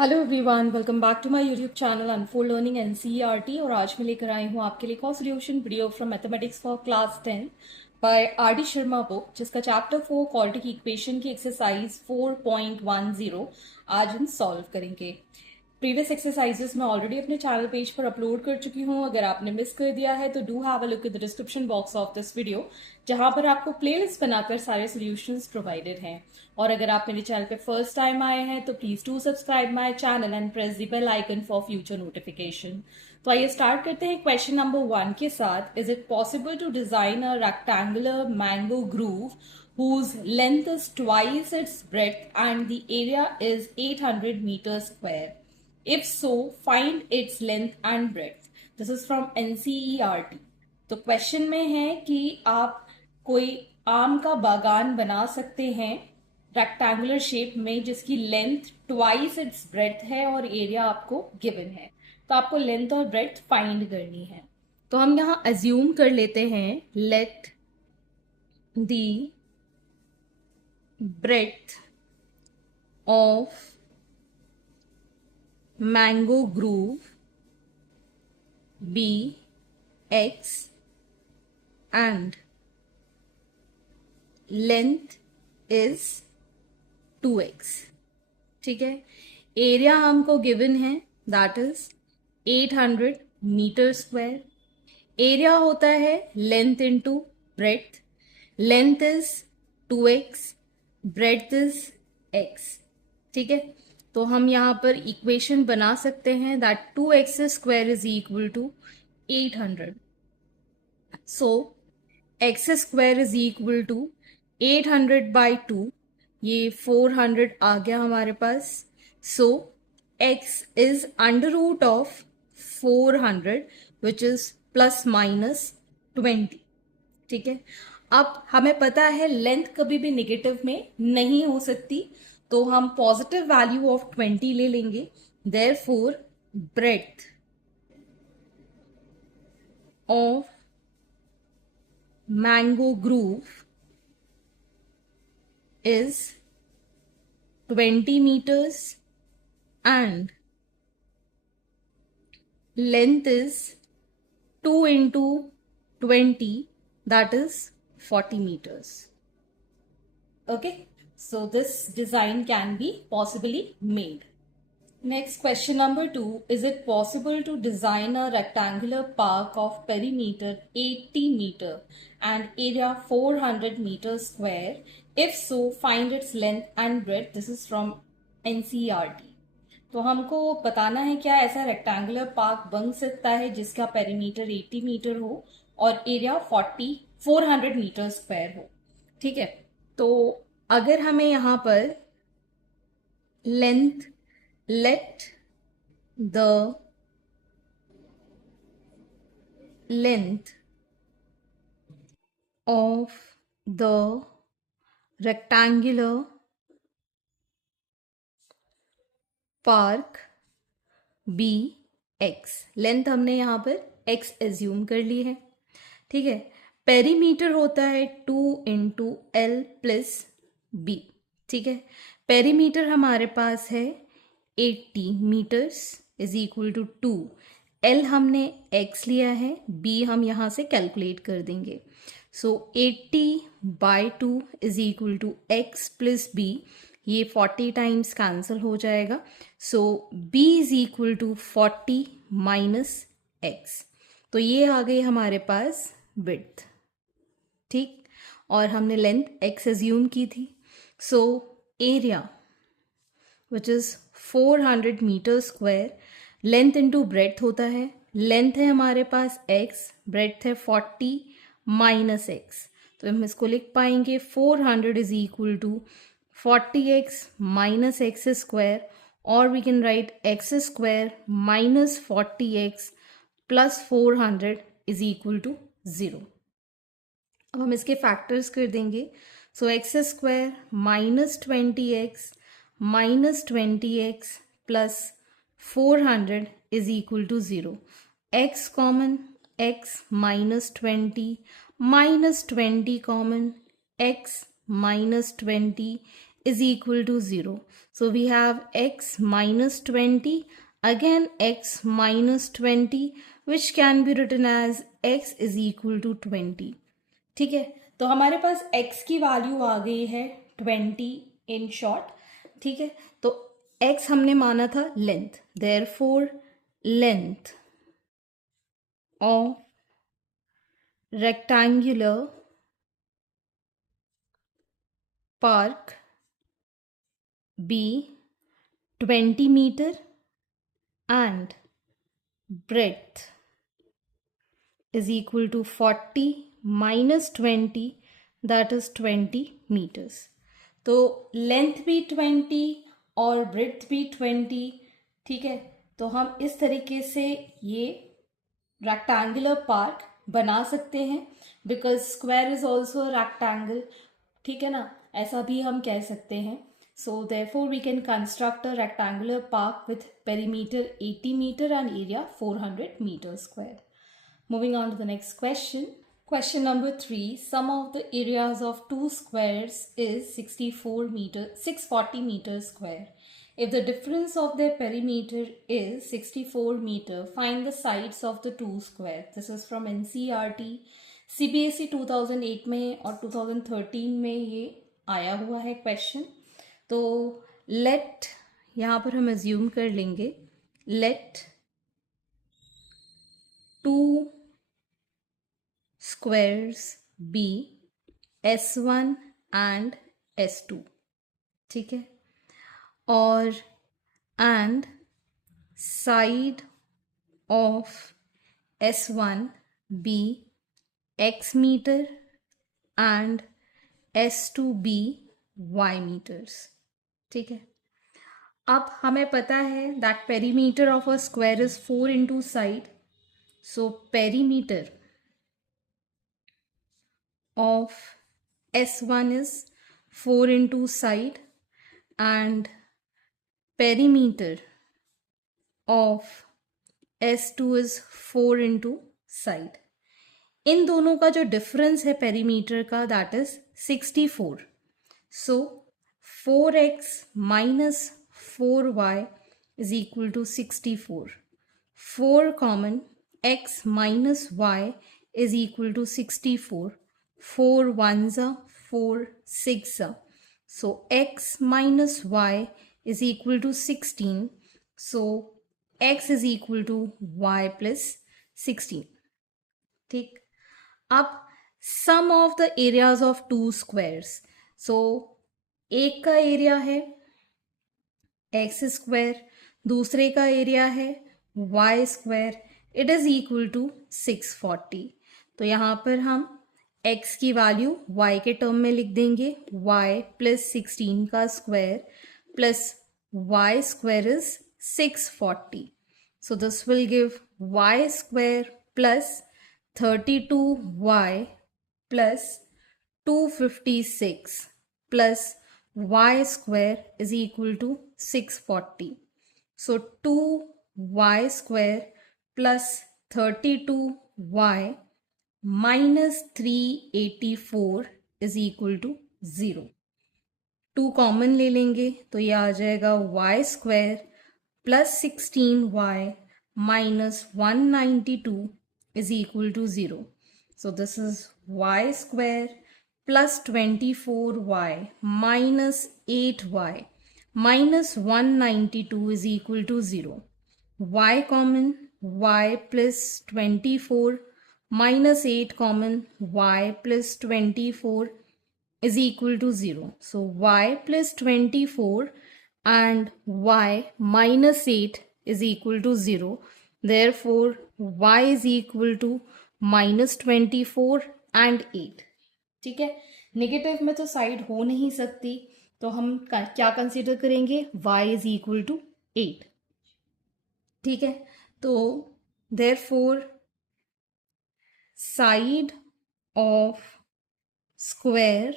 Hello everyone, welcome back to my YouTube channel unfold learning NCERT. और आज मैं लेकर आई हूँ आपके लिए एक और solution video from mathematics for class 10 by R D Sharma book, जिसका चैप्टर 4 क्वाड्रेटिक इक्वेशन की एक्सरसाइज 4.10 आज हम सॉल्व करेंगे। प्रीवियस एक्सरसाइजेस मैं ऑलरेडी अपने चैनल पेज पर अपलोड कर चुकी हूँ। अगर आपने मिस कर दिया है तो do have a look at the description box of this video, जहां पर आपको प्लेलिस्ट बनाकर सारे सॉल्यूशंस प्रोवाइडेड हैं। और अगर आप मेरे चैनल पे फर्स्ट टाइम आए हैं तो please do subscribe my channel and press the bell icon for future notification. तो आइए स्टार्ट करते हैं क्वेश्चन नंबर 1 के साथ। Is it possible to design a rectangular mango grove whose length is twice its breadth and the area is 800 meters square? If so, find its length and breadth. This is from NCERT. तो question में है कि आप कोई आम का बागान बना सकते हैं रेक्टेंगुलर शेप में, जिसकी लेंथ ट्वाइस इट्स ब्रेड्थ है और एरिया आपको गिवन है। तो आपको लेंथ और ब्रेड्थ फाइंड करनी है। तो हम यहाँ अज्यूम कर लेते हैं, let the breadth of mango groove be x and length is 2x। ठीक है, एरिया हमको गिवन है, that is 800 metre square. Area होता है length into breadth. Length is 2x, breadth is x। ठीक है, तो हम यहाँ पर इक्वेशन बना सकते हैं that 2x square is equal to 800। So x square is equal to 800 by 2, ये 400 आ गया हमारे पास। So x is under root of 400 which is plus minus 20। ठीक है, अब हमें पता है लेंथ कभी भी नेगेटिव में नहीं हो सकती, तो हम पॉजिटिव वैल्यू ऑफ 20 ले लेंगे। Therefore breadth of mango groove is 20 meters and length is 2 into 20, that is 40 meters. Okay, so this design can be possibly made. Next, question number 2. Is it possible to design a rectangular park of perimeter 80 meter and area 400 meters square? If so, find its length and breadth. This is from NCERT. तो हमको बताना है क्या ऐसा rectangular park बन सकता है जिसका पेरीमीटर 80 मीटर हो और एरिया 400 मीटर स्क्वायर हो। ठीक है, तो अगर हमें यहाँ पर length, let the length of the rectangular park be x। Length हमने यहाँ पर x एज्यूम कर ली है। ठीक है, पेरीमीटर होता है 2 इंटू एल प्लस बी। ठीक है, पेरीमीटर हमारे पास है 80 metres is equal to 2। L हमने x लिया है, b हम यहाँ से कैलकुलेट कर देंगे। So 80 by 2 is equal to x plus b, ये 40 टाइम्स कैंसिल हो जाएगा। So b is equal to 40 minus x। तो ये आ गई हमारे पास विड्थ। ठीक, और हमने लेंथ x एज्यूम की थी। So area which is 400 metre square, length into breadth होता है। लेंथ है हमारे पास x, ब्रेड्थ है 40 माइनस x। तो हम इसको लिख पाएंगे 400 is equal to 40x minus x square, और we can write x square minus 40x plus 400 is equal to 0। अब हम इसके फैक्टर्स कर देंगे। So x square minus 20x minus 20x plus 400 is equal to 0। x common, x minus 20 minus 20 common, x minus 20 is equal to 0. So we have x minus 20, again x minus 20, which can be written as x is equal to 20. ठीक है, तो हमारे पास x की value आ गई है 20 in short. ठीक है, तो x हमने माना था length, therefore length of rectangular park be 20 meter and breadth is equal to 40 minus 20, that is 20 meters. तो लेंथ भी 20 और ब्रेड्थ भी 20. ठीक है, तो हम इस तरीके से ये रेक्टेंगुलर पार्क बना सकते हैं, because square is also rectangle. ठीक है ना, ऐसा भी हम कह सकते हैं. So therefore we can construct a rectangular park with perimeter 80 metre and area 400 metre square. Moving on to the next question. Question number 3. Sum of the areas of two squares is 640 meters square. If the difference of their perimeter is 64 meter, find the sides of the two squares. This is from NCERT. CBSE 2008 में और 2013 में ये आया हुआ है question. तो late यहाँ पर हम एज्यूम कर लेंगे, let two squares be S1 and S2. ठीक है, और and side of S1 be x meter and S2 be y meters. ठीक है, अब हमें पता है that perimeter of a square is 4 into side. So perimeter of S1 is 4 into side and perimeter of S2 is 4 into side. इन दोनों का जो difference है पेरीमीटर का, that is 64. So 4x minus 4y is equal to 64. 4 common, x minus y is equal to 64. 4 ones are 4 6 are. So x minus y is equal to 16. So x is equal to y plus 16. ठीक, अब sum of the areas of two squares. So एक का area है x square, दूसरे का area है y square. It is equal to 640. तो यहाँ पर हम x की वैल्यू y के टर्म में लिख देंगे, y प्लस 16 का square plus y square is 640. So this will give y square plus 32y plus 256 plus y square is equal to 640. So 2y square plus 32y minus 384 is equal to 0. 2 common ले लेंगे तो ये आ जाएगा y square plus 16y minus 192 is equal to 0. So this is y square plus 24y minus 8y minus 192 is equal to 0. y common, y plus 24 minus 8 common, y plus 24 is equal to 0. So y plus 24 and y minus 8 is equal to 0. Therefore y is equal to minus 24 and 8. ठीक है, negative में तो side हो नहीं सकती, तो हम क्या कंसीडर करेंगे, y is equal to 8. ठीक है, तो therefore side of square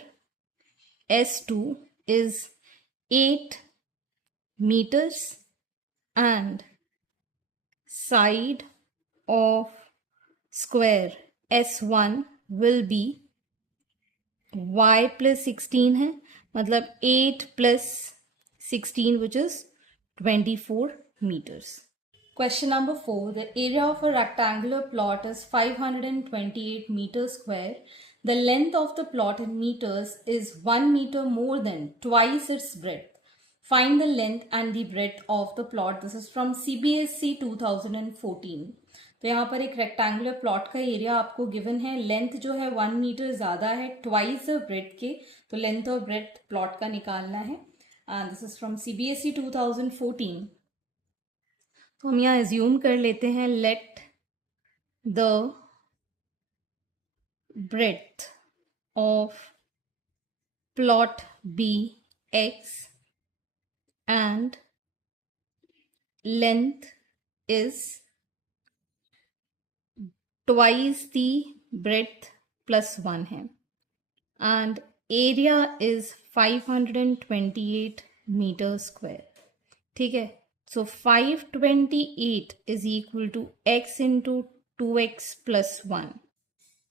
S2 is 8 meters and side of square S1 will be y plus 16 है मतलब 8 plus 16 which is 24 meters. Question number 4. The area of a rectangular plot is 528 meters square. The length of the plot in meters is 1 meter more than twice its breadth. Find the length and the breadth of the plot. This is from CBSE 2014. तो यहाँ पर एक rectangular plot का area आपको given है. Length जो है 1 metre ज़्यादा है ट्वाइस ब्रेथ के, तो लेंथ और ब्रेथ प्लॉट का निकालना है. And this is from CBSE 2014. तो हम यहाँ एज्यूम कर लेते हैं let the breadth of plot be x and length is twice the breadth plus 1 है and area is 528 meter square. ठीक है, so 528 is equal to x into 2x plus 1.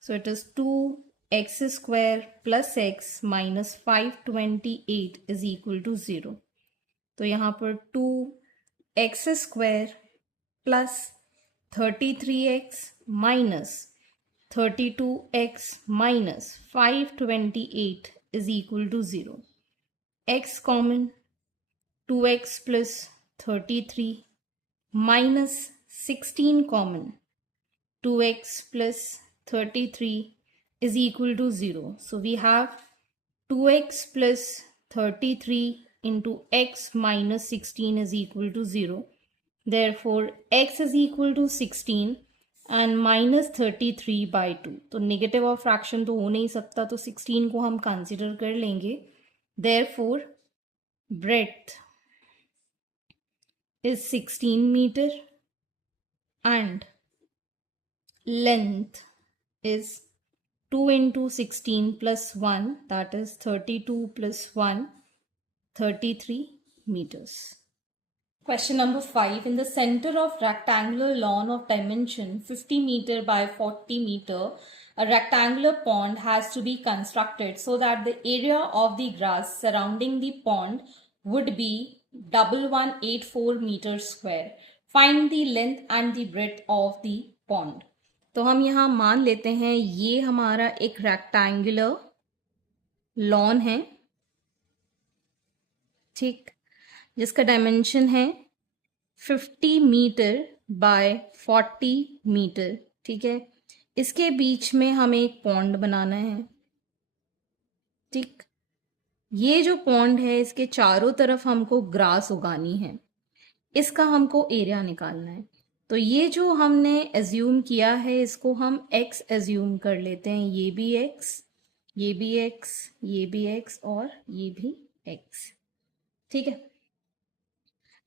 So it is 2x square plus x minus 528 is equal to 0. तो यहाँ पर 2x square plus 33x minus 32x minus 528 is equal to 0. x common, 2x plus 33 minus 16 common, 2x plus 33 is equal to 0. So we have 2x plus 33 into x minus 16 is equal to 0. Therefore, x is equal to 16 and minus 33 by 2. तो negative of fraction तो हो नहीं सकता, तो 16 को हम consider कर लेंगे. Therefore, breadth is 16 meter and length is 2 into 16 plus 1, that is 32 plus 1, 33 meters. Question number 5. In the center of rectangular lawn of dimension 50 meter by 40 meter, a rectangular pond has to be constructed so that the area of the grass surrounding the pond would be 1184 meters square. Find the length and the breadth of the pond. तो हम यहाँ मान लेते हैं ये हमारा एक rectangular lawn है, ठीक, जिसका डायमेंशन है 50 मीटर बाय 40 मीटर. ठीक है, इसके बीच में हमें एक पॉन्ड बनाना है. ठीक, ये जो पॉन्ड है इसके चारों तरफ हमको ग्रास उगानी है, इसका हमको एरिया निकालना है. तो ये जो हमने एज्यूम किया है इसको हम x एज्यूम कर लेते हैं. ये भी x, ये भी x, ये भी x और ये भी x. ठीक है,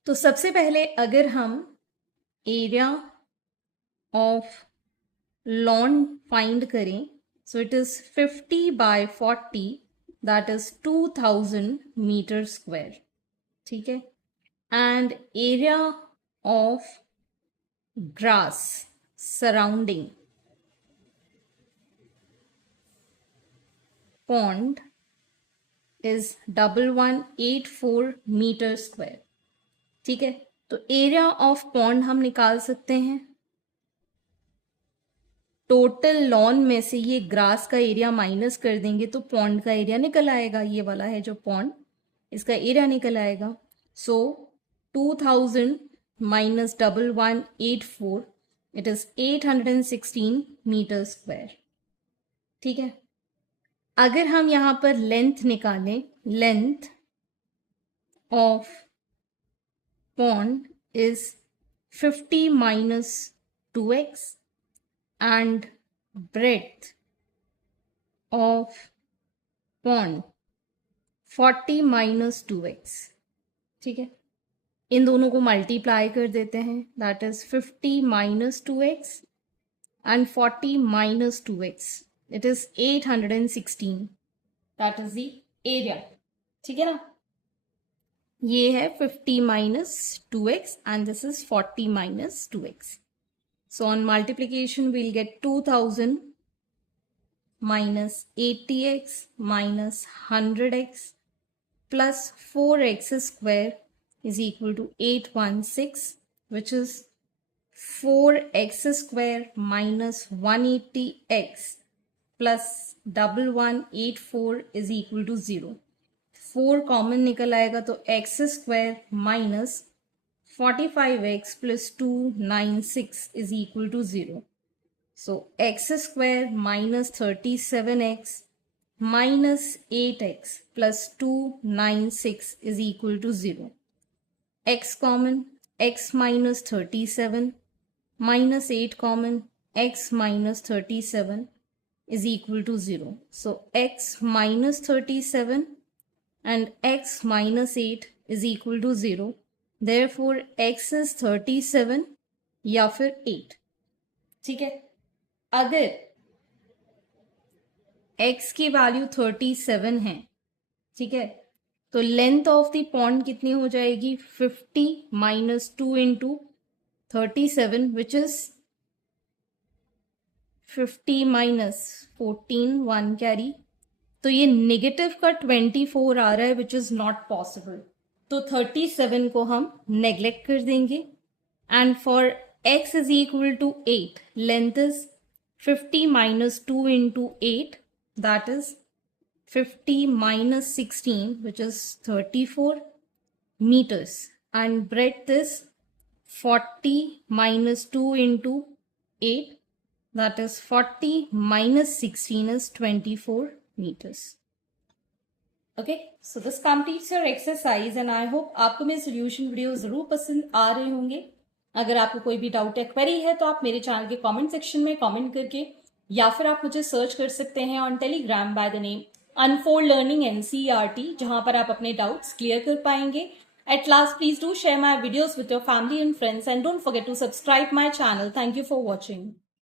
तो सबसे पहले अगर हम एरिया ऑफ लॉन फाइंड करें, so it is 50 by 40, that is 2000 metre square. ठीक है, and area of grass surrounding pond is 1184 metre square. ठीक है, तो एरिया ऑफ पॉन्ड हम निकाल सकते हैं. टोटल लॉन में से ये ग्रास का एरिया माइनस कर देंगे तो पॉन्ड का एरिया निकल आएगा. ये वाला है जो पॉन्ड, इसका एरिया निकल आएगा. So 2000 minus 1184, it is 816 metre square. ठीक है, अगर हम यहाँ पर लेंथ निकालें, length of pond is 50 minus 2x and breadth of pond 40 minus 2x. ठीक है, इन दोनों को मल्टीप्लाई कर देते हैं, that is 50 minus 2x and 40 minus 2x. It is 816. That is the area. ठीक है ना, ये है 50 minus 2x and this is 40 minus 2x. So on multiplication we'll get 2000 minus 80x minus 100x plus 4x square is equal to 816, which is 4x square minus 180x plus 1184 is equal to 0. 4 common निकल आएगा तो x square minus 45x plus 296 is equal to 0. So x square minus 37x minus 8x plus 296 is equal to 0. X common, x minus 37 minus 8 common, x minus 37 is equal to 0. So x minus 37 and x minus 8 is equal to 0. Therefore x is 37 या फिर 8. ठीक है, अगर x की value 37 है, ठीक है, तो लेंथ ऑफ द पॉन्ड कितनी हो जाएगी 50 minus 2 into 37 which is 50 minus 14 1 carry, तो ये नेगेटिव का 24 आ रहा है विच इज नॉट पॉसिबल, तो 37 को हम नेग्लेक्ट कर देंगे. And for x is equal to 8, length is 50 minus 2 into 8, that is 50 minus 16, which is 34 meters, and breadth is 40 minus 2 into 8, that is 40 minus 16 is 24 meters. Okay, so this completes your exercise and I hope आपको मेरे solution video जरूर पसंद आ रहे होंगे. अगर आपको कोई भी डाउट या क्वेरी है तो आप मेरे चैनल के कमेंट सेक्शन में कमेंट करके या फिर आप मुझे सर्च कर सकते हैं on Telegram by the name unfold learning NCERT, जहां पर आप अपने डाउट्स क्लियर कर पाएंगे. At last, please do share my videos with your family and friends and don't forget to subscribe my channel. Thank you for watching.